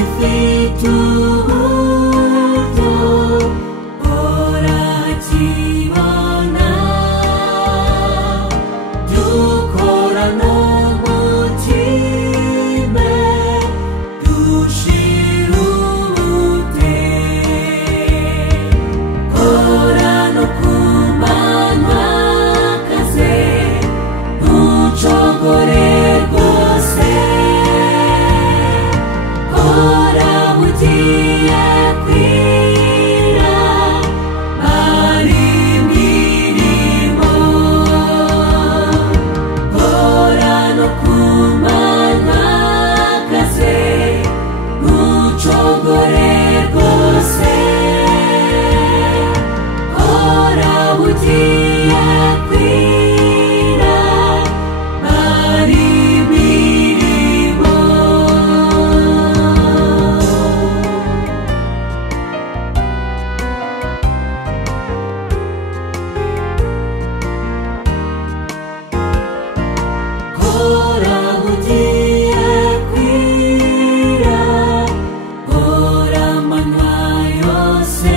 ugifite uburyo urakibona dukora n'umutima dushira ubute kora no ku manywa akaze ntucogore rwose kora bugiye kwira hari imirimo kora no ku manywa akaze ntucogore rwose kora bugiye kwira hari imirimo kora bugiye kwira kora amanywa yose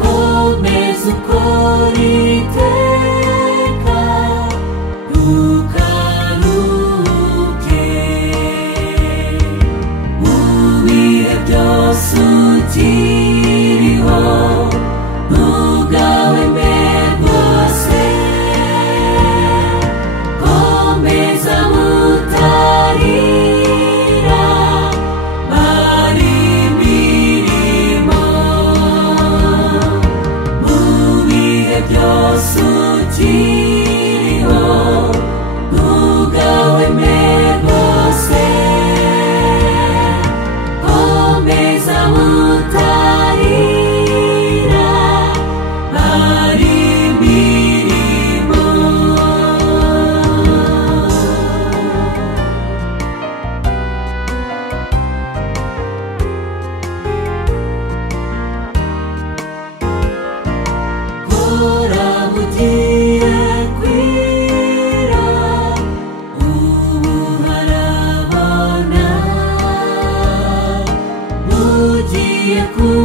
komeza ukora iteka ntukaruhuke mu bihe byose ukiriho ntugahweme rwose komeza mutarira bari imirimo mu bihe byose ukiriho ntugahweme rwose komeza mutarira bari imirimo kora bugiye kwira ubu harabona bugiye kwira